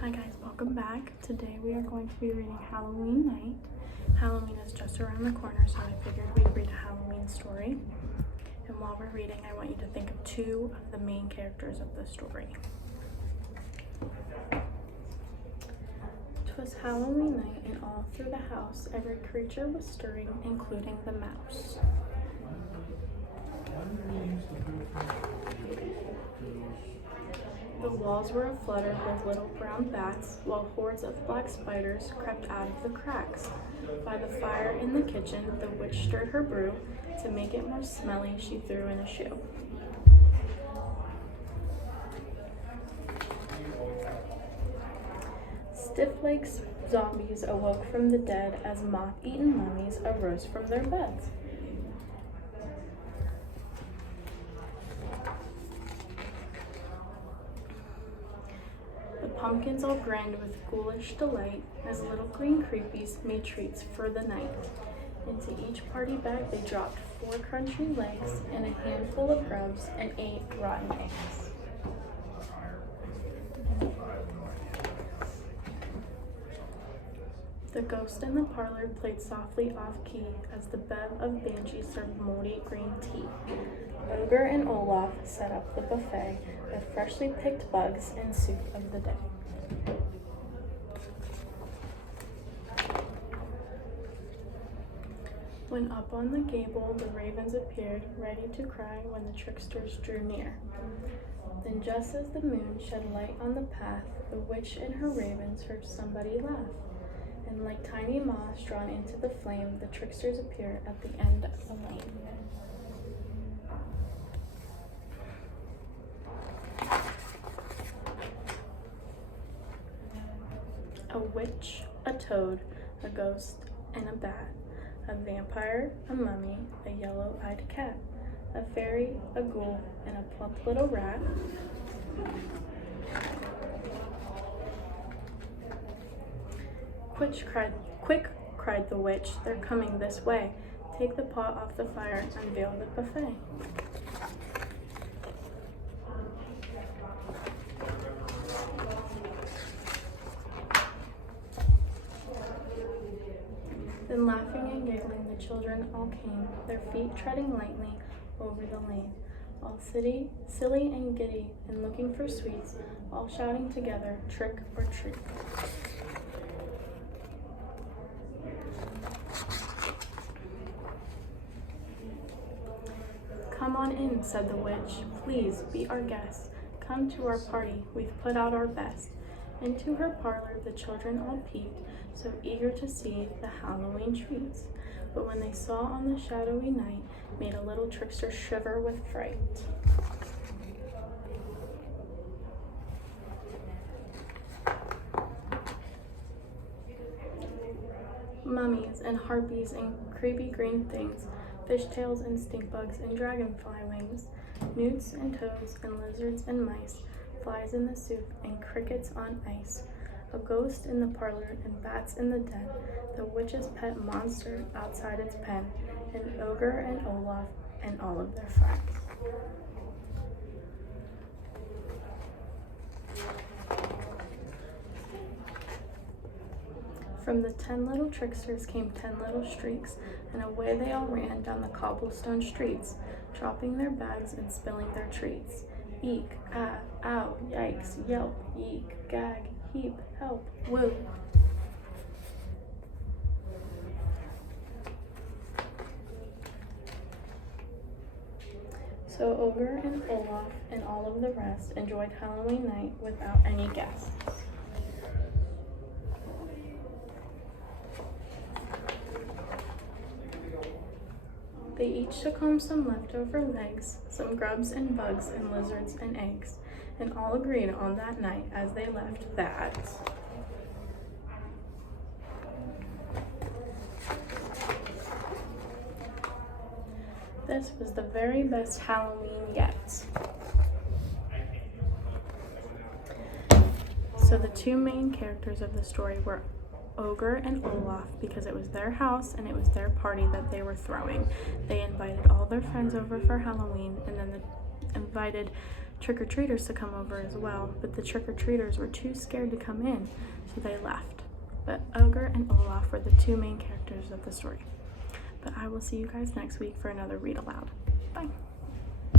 Hi guys, welcome back. Today we are going to be reading Halloween Night. Halloween is just around the corner, so I figured we'd read a Halloween story. And while we're reading, I want you to think of two of the main characters of the story. 'Twas Halloween night, and all through the house every creature was stirring, including the mouse. The walls were aflutter with little brown bats, while hordes of black spiders crept out of the cracks. By the fire in the kitchen, the witch stirred her brew. To make it more smelly, she threw in a shoe. Stiff-legged zombies awoke from the dead as moth-eaten mummies arose from their beds. The pumpkins all grinned with ghoulish delight as little green creepies made treats for the night. Into each party bag they dropped 4 crunchy legs and a handful of grubs and 8 rotten eggs. The ghost in the parlor played softly off-key as the bev of Banshee served moldy green tea. Ogre and Olaf set up the buffet with freshly picked bugs and soup of the day. When up on the gable the ravens appeared, ready to cry when the tricksters drew near. Then just as the moon shed light on the path, the witch and her ravens heard somebody laugh. And like tiny moths drawn into the flame, the tricksters appear at the end of the lane. A witch, a toad, a ghost, and a bat, a vampire, a mummy, a yellow-eyed cat, a fairy, a ghoul, and a plump little rat. Quick, cried the witch, they're coming this way. Take the pot off the fire, unveil the buffet. Then laughing and giggling the children all came, their feet treading lightly over the lane, all silly and giddy and looking for sweets, all shouting together, trick or treat. Come on in, said the witch, please be our guest. Come to our party, we've put out our best. Into her parlor the children all peeped, so eager to see the Halloween treats. But when they saw on the shadowy night, made a little trickster shiver with fright. Mummies and harpies and creepy green things, fishtails and stink bugs and dragonfly wings, newts and toads and lizards and mice, flies in the soup and crickets on ice, a ghost in the parlor and bats in the den, the witch's pet monster outside its pen, an ogre and Olaf and all of their friends. From the 10 little tricksters came 10 little streaks, and away they all ran down the cobblestone streets, dropping their bags and spilling their treats. Eek, ah, ow, yikes, yelp, eek, gag, heap, help, woo. So Ogre and Olaf and all of the rest enjoyed Halloween night without any guests. They each took home some leftover legs, some grubs and bugs and lizards and eggs, and all agreed on that night as they left that this was the very best Halloween yet. So the two main characters of the story were Ogre and Olaf because it was their house and it was their party that they were throwing. They invited all their friends over for Halloween and then invited trick-or-treaters to come over as well, but the trick-or-treaters were too scared to come in, so they left. But Ogre and Olaf were the two main characters of the story. But I will see you guys next week for another read aloud. Bye.